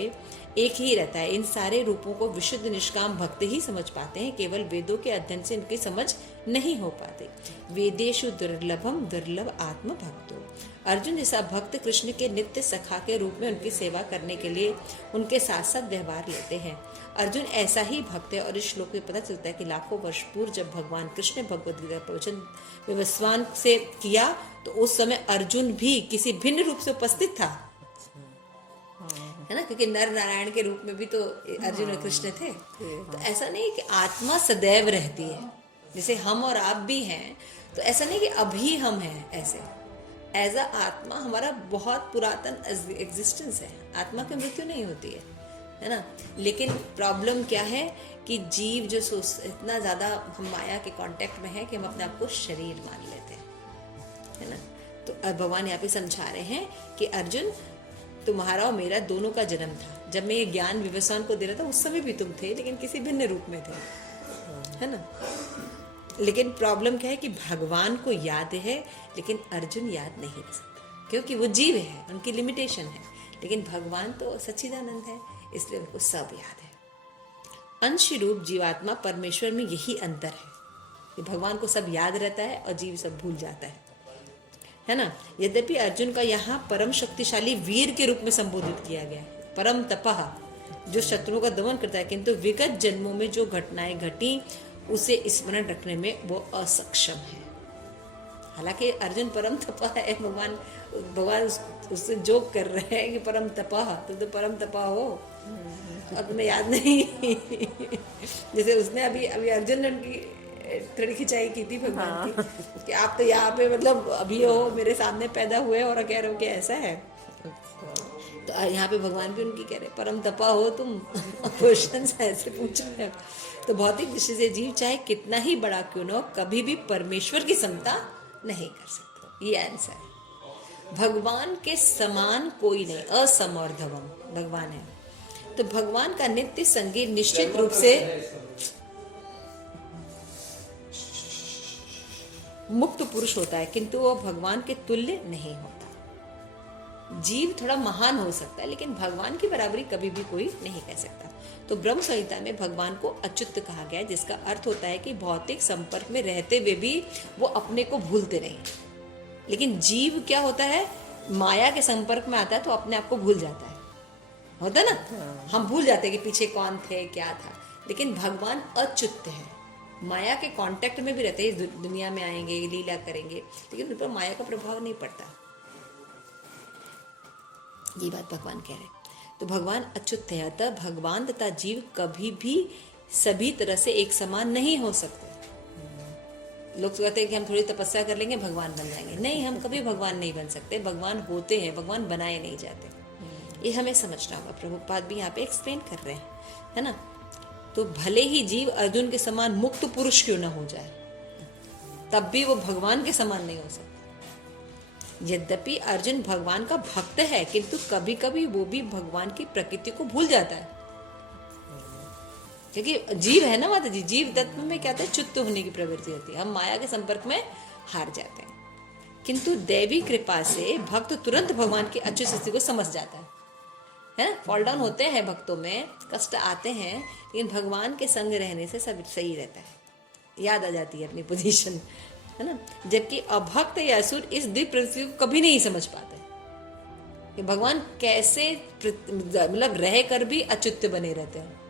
एक ही रहता है। इन सारे रूपों को विशुद्ध निष्काम भक्त ही समझ पाते हैं, केवल वेदों के अध्ययन से इनकी समझ नहीं हो पाते। वेदेषु दुर्लभम दुर्लभ आत्म भक्तो। अर्जुन जैसा भक्त कृष्ण के नित्य सखा के रूप में उनकी सेवा करने के लिए उनके साथ साथ व्यवहार लेते हैं। अर्जुन ऐसा ही भक्त है। और इस श्लोक में पता चलता है कि लाखों वर्ष पूर्व जब भगवान कृष्ण ने भगवद गीता का प्रवचन विवस्वान से किया, तो उस समय अर्जुन भी किसी भिन्न रूप से उपस्थित था, है ना, क्योंकि नर नारायण के रूप में भी तो अर्जुन और कृष्ण थे। तो ऐसा नहीं कि आत्मा सदैव रहती है, जैसे हम और आप भी हैं। तो ऐसा नहीं कि अभी हम हैं, ऐसे एज अ आत्मा हमारा बहुत पुरातन एग्जिस्टेंस है। आत्मा की मृत्यु नहीं होती है ना। लेकिन प्रॉब्लम क्या है कि जीव जो इतना ज़्यादा हम माया के कांटेक्ट में है कि हम अपने आप को शरीर मान लेते हैं, है ना। तो भगवान यहाँ पे समझा रहे हैं कि अर्जुन, तुम्हारा और मेरा दोनों का जन्म था। जब मैं ये ज्ञान विवस्वान को दे रहा था उस समय भी तुम थे, लेकिन किसी भिन्न रूप में थे, है ना। लेकिन प्रॉब्लम क्या है कि भगवान को याद है, लेकिन अर्जुन याद नहीं कर सकता, क्योंकि वो जीव है, उनकी लिमिटेशन है। लेकिन भगवान तो सच्चिदानंद है, इसलिए उनको सब याद है। अंश रूप जीवात्मा परमेश्वर में यही अंतर है कि भगवान को सब याद रहता है और जीव सब भूल जाता है ना। यद्यपि अर्जुन का यहाँ परम शक्तिशाली वीर के रूप में संबोधित किया गया है, परम तपह, जो शत्रुओं का दमन करता है, किंतु विगत जन्मों में जो घटनाएं घटी उसे स्मरण रखने में वो असक्षम है। हालांकि अर्जुन परम तपह है, भगवान उससे जोक कर रहे हैं कि परम तपह, तो परम तपह हो, अब तुम्हें याद नहीं। जैसे उसने अभी अर्जुन ने उनकी थोड़ी खिंचाई की थी भगवान की कि आप तो यहाँ पे मतलब अभी हो, मेरे सामने पैदा हुए और कह रहे हो कि ऐसा है। तो यहाँ पे भगवान भी उनकी कह रहे परम तपा हो तुम, क्वेश्चन ऐसे पूछ रहे हो। तो भौतिक दृष्टि से जीव चाहे कितना ही बड़ा क्यों न हो, कभी भी परमेश्वर की समता नहीं कर सकता। ये आंसर है। भगवान के समान कोई नहीं, असम और धवम भगवान है। तो भगवान का नित्य संगी निश्चित रूप से मुक्त पुरुष होता है, किंतु वह भगवान के तुल्य नहीं होता। जीव थोड़ा महान हो सकता है, लेकिन भगवान की बराबरी कभी भी कोई नहीं कह सकता। तो ब्रह्म संहिता में भगवान को अच्युत कहा गया है, जिसका अर्थ होता है कि भौतिक संपर्क में रहते हुए भी वो अपने को भूलते नहीं। लेकिन जीव क्या होता है, माया के संपर्क में आता है तो अपने आप को भूल जाता है, होता है ना। हम भूल जाते हैं कि पीछे कौन थे, क्या था। लेकिन भगवान अच्युत है, माया के कांटेक्ट में भी रहते हैं, दुनिया में आएंगे, लीला करेंगे, लेकिन उन पर माया का प्रभाव नहीं पड़ता। ये बात भगवान कह रहे हैं। तो भगवान अच्युत है, अतः भगवान तथा जीव कभी भी सभी तरह से एक समान नहीं हो सकते। लोग कहते हैं कि हम थोड़ी तपस्या कर लेंगे भगवान बन जाएंगे। नहीं, हम कभी भगवान नहीं बन सकते। भगवान होते हैं, भगवान बनाए नहीं जाते। ये हमें समझना होगा। प्रभुपाद भी यहाँ पे एक्सप्लेन कर रहे हैं, है ना। तो भले ही जीव अर्जुन के समान मुक्त पुरुष क्यों न हो जाए, तब भी वो भगवान के समान नहीं हो सकता। यद्यपि अर्जुन भगवान का भक्त है, किंतु कभी कभी वो भी भगवान की प्रकृति को भूल जाता है, क्योंकि जीव है ना माता जी। जीव तत्व में क्या होता है, च्युत होने की प्रवृत्ति होती है। हम माया के संपर्क में हार जाते हैं, किंतु दैवी कृपा से भक्त तुरंत भगवान की अच्छी स्थिति को समझ जाता है ना। फॉल डाउन होते हैं भक्तों में, कष्ट आते हैं, लेकिन भगवान के संग रहने से सब सही रहता है, याद आ जाती है अपनी पोजीशन, है ना। जबकि अभक्त या असुर इस दिव्य परिस्थिति को कभी नहीं समझ पाते कि भगवान कैसे मतलब रह कर भी अच्युत बने रहते हैं।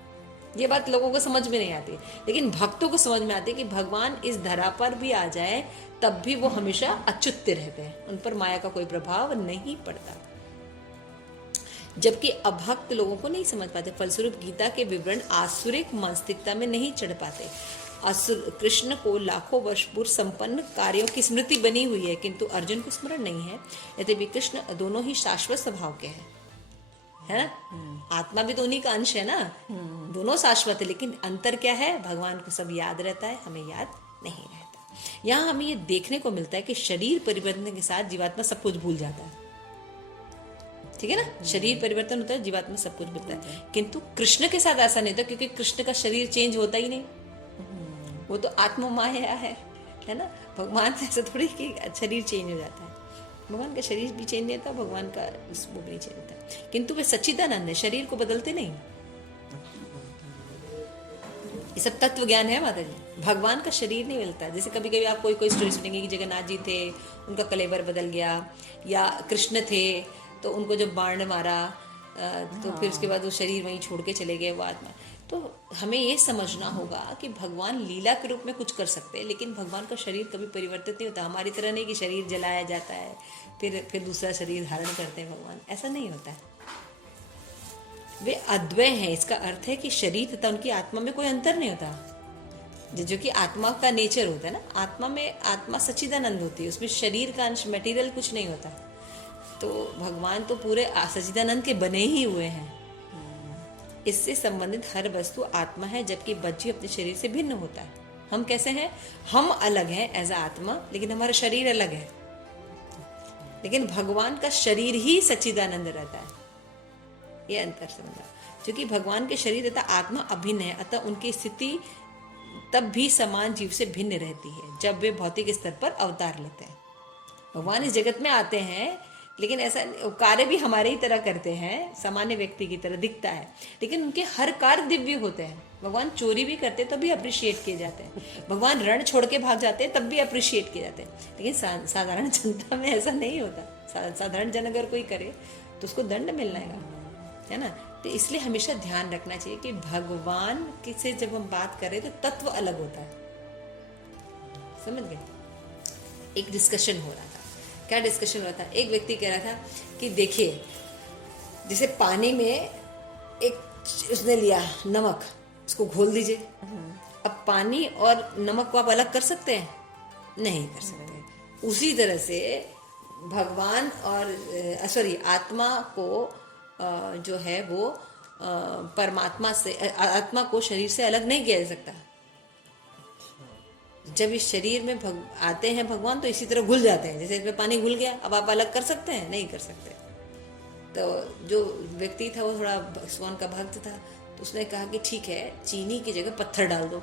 ये बात लोगों को समझ में नहीं आती, लेकिन भक्तों को समझ में आती है कि भगवान इस धरा पर भी आ जाए तब भी वो हमेशा अच्युत रहते हैं, उन पर माया का कोई प्रभाव नहीं पड़ता। जबकि अभक्त लोगों को नहीं समझ पाते। फलस्वरूप गीता के विवरण आसुरिक मानसिकता में नहीं चढ़ पाते। असुर कृष्ण को लाखों वर्ष पूर्व संपन्न कार्यों की स्मृति बनी हुई है, किंतु अर्जुन को स्मरण नहीं है। यद्यपि कृष्ण दोनों ही शाश्वत स्वभाव के हैं, है ना। आत्मा भी तो उन्हीं का अंश है ना, दोनों शाश्वत है, लेकिन अंतर क्या है, भगवान को सब याद रहता है, हमें याद नहीं रहता। यहाँ हमें ये देखने को मिलता है कि शरीर परिवर्तन के साथ जीवात्मा सब कुछ भूल जाता है, ठीक है ना। शरीर परिवर्तन होता है, जीवात्मा सब कुछ भूलता है, किंतु कृष्ण के साथ ऐसा नहीं होता, क्योंकि कृष्ण का शरीर चेंज होता ही नहीं, वो तो आत्म माया है ना। भगवान से ऐसा थोड़ी कि शरीर चेंज हो जाता है, भगवान का शरीर भी चेंज नहीं होता, भगवान का वो भी नहीं चेंज होता, किंतु वे सच्चिदानंद है, शरीर को बदलते नहीं। ये सब तत्व ज्ञान है माता जी। भगवान का शरीर नहीं मिलता। जैसे कभी कभी आप कोई स्टोरी सुनेंगे कि जगन्नाथ जी थे, उनका कलेवर बदल गया, या कृष्ण थे तो उनको जब बाण मारा तो फिर उसके बाद वो शरीर वहीं छोड़ के चले गए, वो आत्मा। तो हमें ये समझना होगा कि भगवान लीला के रूप में कुछ कर सकते हैं, लेकिन भगवान का शरीर कभी परिवर्तित नहीं होता। हमारी तरह नहीं कि शरीर जलाया जाता है फिर दूसरा शरीर धारण करते हैं, भगवान ऐसा नहीं होता है। वे अद्वय हैं, इसका अर्थ है कि शरीर तथा उनकी आत्मा में कोई अंतर नहीं होता। जो कि आत्मा का नेचर होता है ना, आत्मा में आत्मा सच्चिदानंद होती है, उसमें शरीर का अंश मटेरियल कुछ नहीं होता। तो भगवान तो पूरे सच्चिदानंद के बने ही हुए हैं। इससे संबंधित हर वस्तु आत्मा है, जबकि बज्जी अपने शरीर से भिन्न होता है। हम कैसे हैं, हम अलग हैं एज आत्मा, लेकिन हमारा शरीर अलग है। लेकिन भगवान का शरीर ही सच्चिदानंद रहता है, ये अंतर समझा। क्योंकि भगवान के शरीर तथा आत्मा अभिन्न है, अतः उनकी स्थिति तब भी समान जीव से भिन्न रहती है जब वे भौतिक स्तर पर अवतार लेते हैं। भगवान इस जगत में आते हैं, लेकिन ऐसा कार्य भी हमारे ही तरह करते हैं, सामान्य व्यक्ति की तरह दिखता है, लेकिन उनके हर कार्य दिव्य होते हैं। भगवान चोरी भी करते तब भी अप्रिशिएट किए जाते हैं, भगवान रण छोड़ के भाग जाते हैं तब भी अप्रिशिएट किए जाते हैं। लेकिन साधारण जनता में ऐसा नहीं होता। साधारण जन अगर कोई करे तो उसको दंड मिलना है ना। तो इसलिए हमेशा ध्यान रखना चाहिए कि भगवान से जब हम बात करें तो तत्व अलग होता है, समझ गए। एक डिस्कशन हो रहा था, क्या डिस्कशन हो रहा था, एक व्यक्ति कह रहा था कि देखिए, जैसे पानी में एक उसने लिया नमक, उसको घोल दीजिए। अब पानी और नमक को आप अलग कर सकते हैं? नहीं कर सकते। उसी तरह से भगवान और आत्मा को जो है वो परमात्मा से, आत्मा को शरीर से अलग नहीं किया जा सकता। जब इस शरीर में आते हैं भगवान तो इसी तरह घुल जाते हैं, जैसे इसमें पानी घुल गया, अब आप अलग कर सकते हैं? नहीं कर सकते। तो जो व्यक्ति था वो थोड़ा भगवान का भक्त था, तो उसने कहा कि ठीक है, चीनी की जगह पत्थर डाल दो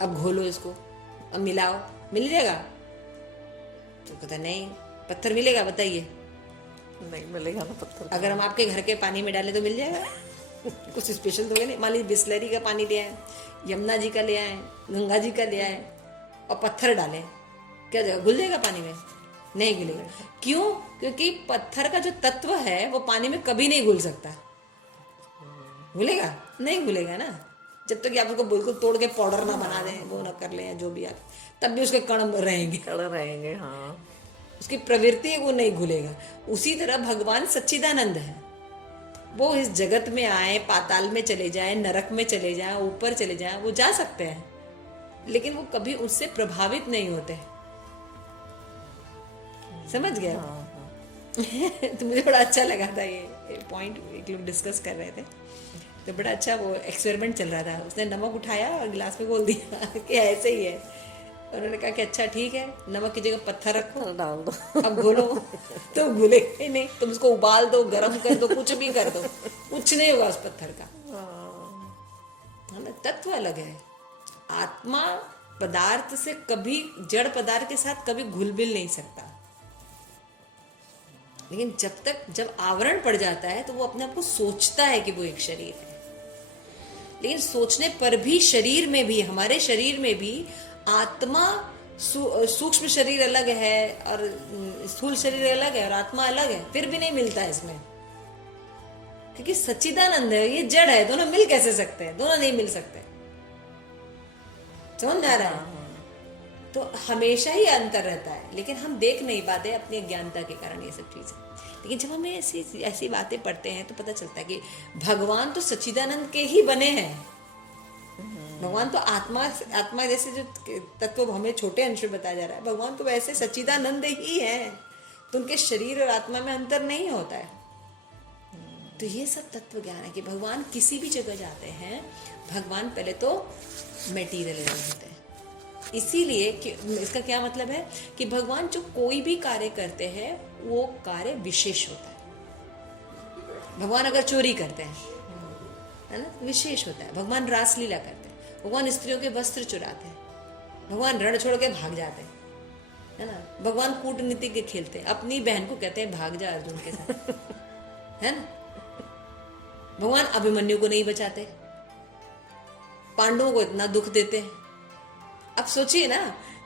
अब घोलो इसको, अब मिलाओ, मिल जाएगा? तो कहता नहीं, पत्थर मिलेगा? बताइए। नहीं मिलेगा ना पत्थर। अगर हम आपके घर के पानी में डालें तो मिल जाएगा? कुछ स्पेशल तो है नहीं। मान लीजिए बिस्लरी का पानी ले आए, यमुना जी का ले आए, गंगा जी का ले आए और पत्थर डालें, क्या जाएगा? घुल जाएगा पानी में? नहीं घुलेगा। क्यों? क्योंकि पत्थर का जो तत्व है वो पानी में कभी नहीं घुल सकता। घुलेगा? नहीं घुलेगा ना। जब तक आप उसको बिल्कुल तोड़ के पाउडर ना बना दें, वो ना कर लें जो भी आप, तब भी उसके कण रहेंगे। हाँ, उसकी प्रवृत्ति है वो नहीं घुलेगा। उसी तरह भगवान सच्चिदानंद है, वो इस जगत में आए, पाताल में चले जाए, नरक में चले जाए, ऊपर चले जाए, वो जा सकते हैं, लेकिन वो कभी उससे प्रभावित नहीं होते। समझ गया? तो मुझे बड़ा अच्छा लगा था ये पॉइंट, एक लोग डिस्कस कर रहे थे, तो बड़ा अच्छा वो एक्सपेरिमेंट चल रहा था। उसने नमक उठाया और गिलास में घोल दिया कि ऐसे ही है। उन्होंने कहा कि अच्छा ठीक है, नमक की जगह पत्थर रखो, डाल दो, अब घोलो। तो घुलेगा ही नहीं। तुम उसको उबाल दो, गर्म कर दो, कुछ भी कर दो, कुछ नहीं होगा उस पत्थर का। हमें तत्व अलग है। आत्मा पदार्थ से कभी, जड़ पदार्थ के साथ कभी घुल मिल नहीं सकता। लेकिन जब आवरण पड़ जाता है तो वो अपने आप को सोचता है कि वो एक शरीर है। लेकिन सोचने पर भी शरीर में भी, हमारे शरीर में भी आत्मा, सूक्ष्म शरीर अलग है और स्थूल शरीर अलग है और आत्मा अलग है, फिर भी नहीं मिलता है इसमें, क्योंकि सच्चिदानंद है, ये जड़ है। दोनों मिल कैसे सकते हैं? दोनों नहीं मिल सकते। समझ में आ रहा है? तो हमेशा ही अंतर रहता है, लेकिन हम देख नहीं पाते अपनी अज्ञानता के कारण ये सब चीजें। लेकिन जब हमें ऐसी ऐसी बातें पढ़ते हैं तो पता चलता है कि भगवान तो सच्चिदानंद के ही बने हैं। भगवान तो आत्मा आत्मा जैसे जो तत्व हमें छोटे अंश में बताया जा रहा है, भगवान तो वैसे सच्चिदानंद ही है, तो उनके शरीर और आत्मा में अंतर नहीं होता है। तो ये सब तत्व ज्ञान है कि भगवान किसी भी जगह जाते हैं, भगवान पहले तो मेटीरियल होते हैं। इसीलिए कि इसका क्या मतलब है कि भगवान जो कोई भी कार्य करते हैं वो कार्य विशेष होता है। भगवान अगर चोरी करते हैं, है ना, विशेष होता है। भगवान रासलीला करते हैं, भगवान स्त्रियों के वस्त्र चुराते हैं, भगवान रण छोड़ के भाग जाते हैं, है ना, भगवान कूटनीति के खेलते हैं, अपनी बहन को कहते हैं भाग जा अर्जुन के साथ, है ना, भगवान अभिमन्यु को नहीं बचाते, पांडवों को इतना दुख देते हैं। अब सोचिए ना,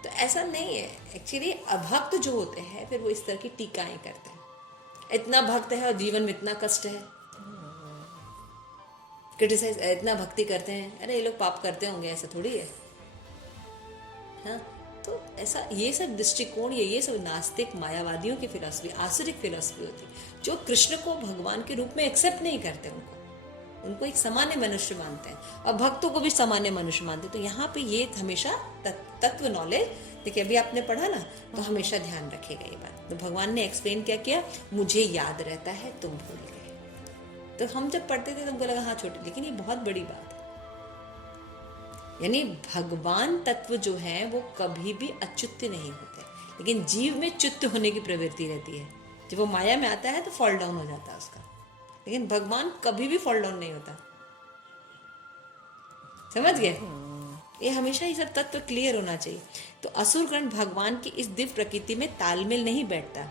तो ऐसा नहीं है। एक्चुअली अभक्त जो होते हैं फिर वो इस तरह की टीकाएं करते हैं, इतना भक्त है और जीवन में इतना कष्ट है, क्रिटिसाइज, इतना भक्ति करते हैं, अरे ये लोग पाप करते होंगे, ऐसा थोड़ी है। हाँ, तो ऐसा ये सब दृष्टिकोण, ये सब नास्तिक मायावादियों की फिलॉसफी, आसुरिक फिलॉसफी होती है, जो कृष्ण को भगवान के रूप में एक्सेप्ट नहीं करते, उनको एक सामान्य मनुष्य मानते हैं और भक्तों को भी सामान्य मनुष्य मानते हैं। तो यहाँ पे ये हमेशा तत्व नॉलेज, देखिए अभी आपने पढ़ा ना, तो हमेशा ध्यान रखेगा ये बात। तो भगवान ने एक्सप्लेन क्या किया, मुझे याद रहता है, तुम भूल गए। तो हम जब पढ़ते थे तो हमको लगा हाँ छोटे, लेकिन ये बहुत बड़ी बात है। यानी भगवान तत्व जो है वो कभी भी अच्युत नहीं होते, लेकिन जीव में च्युत होने की प्रवृत्ति रहती है। जब वो माया में आता है तो फॉल डाउन हो जाता है उसका, लेकिन भगवान कभी भी फॉल डाउन नहीं होता। समझ गए? ये हमेशा ये सब तत्व क्लियर होना चाहिए। तो असुरगण भगवान की इस दिव्य प्रकृति में तालमेल नहीं बैठता,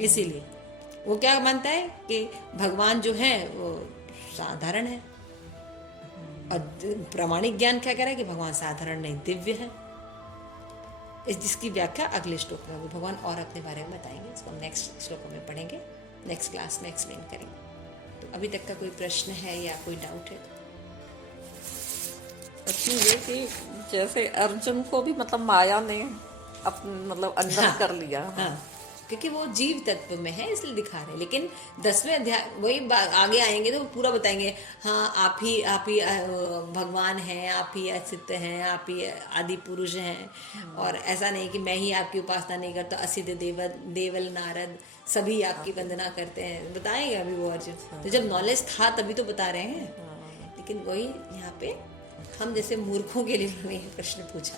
इसीलिए वो क्या मानता है कि भगवान जो है वो साधारण है, और प्रामाणिक ज्ञान क्या कह रहा है कि भगवान साधारण नहीं, दिव्य है। इस जिसकी व्याख्या अगले श्लोक में भगवान और अपने बारे में बताएंगे, इसको हम नेक्स्ट श्लोकों में पढ़ेंगे, नेक्स्ट क्लास में एक्सप्लेन करेंगे। तो अभी तक का कोई प्रश्न है या कोई डाउट है? प्रश्न ये कि जैसे अर्जुन को भी मतलब माया ने मतलब अंदर हाँ, कर लिया। हाँ, क्योंकि वो जीव तत्व में है इसलिए दिखा रहे हैं। लेकिन 10वें अध्याय वही आगे आएंगे तो पूरा बताएंगे, हाँ आप ही भगवान हैं, आप ही असित हैं, आप ही आदि पुरुष हैं, और ऐसा नहीं कि मैं ही आपकी उपासना नहीं करता, असित देवल नारद सभी आपकी वंदना करते हैं, बताएंगे अभी वो अर्जुन। तो जब नॉलेज था तभी तो बता रहे हैं। लेकिन वही यहाँ पे हम जैसे मूर्खों के लिए उन्होंने ये प्रश्न पूछा,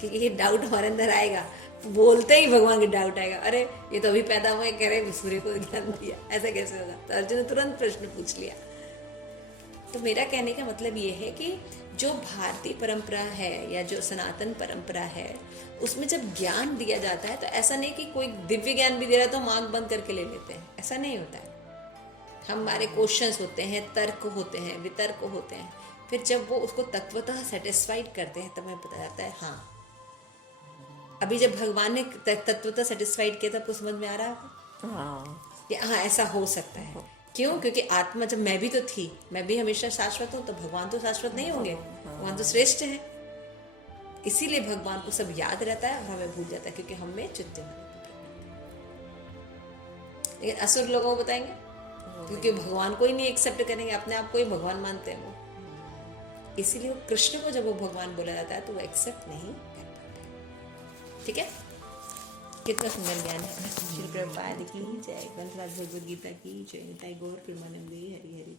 क्योंकि ये डाउट हमारे अंदर आएगा, बोलते ही भगवान के डाउट आएगा, अरे ये तो अभी पैदा हुए, कह रहे सूर्य को ज्ञान दिया, ऐसा कैसे होगा? तो अर्जुन ने तुरंत प्रश्न पूछ लिया। तो मेरा कहने का मतलब ये है कि जो भारतीय परंपरा है या जो सनातन परंपरा है, उसमें जब ज्ञान दिया जाता है तो ऐसा नहीं कि कोई दिव्य ज्ञान भी दे रहा है तो हम आंख बंद करके ले लेते हैं, ऐसा नहीं होता है। हमारे क्वेश्चंस होते हैं, तर्क होते हैं, वितर्क होते हैं, फिर जब वो उसको तत्वतः सेटिस्फाइड करते हैं तब हमें पता जाता है हाँ। अभी जब भगवान ने तत्वतः सेटिस्फाइड किया था, आपको समझ में आ रहा है हाँ, कि हाँ ऐसा हो सकता है। क्यों? क्योंकि आत्मा, जब मैं भी तो थी, मैं भी हमेशा शाश्वत हूँ, तो भगवान तो शाश्वत नहीं होंगे, भगवान तो श्रेष्ठ है। इसीलिए भगवान को सब याद रहता है और हमें भूल जाता है, क्योंकि हम में चित्त होने की प्रवृत्ति। लेकिन असुर लोगों को बताएंगे, क्योंकि भगवान को ही नहीं एक्सेप्ट करेंगे, अपने आप को ही भगवान मानते हैं वो, इसीलिए वो कृष्ण को जब वो भगवान बोला जाता है तो वो एक्सेप्ट नहीं कर पाते। ठीक है? कितना सुंदर ज्ञान है। श्री प्रभुपाद की जय। ग्रंथराज भगवद गीता की जय। निताई गौर प्रेमानंद हरि हरि।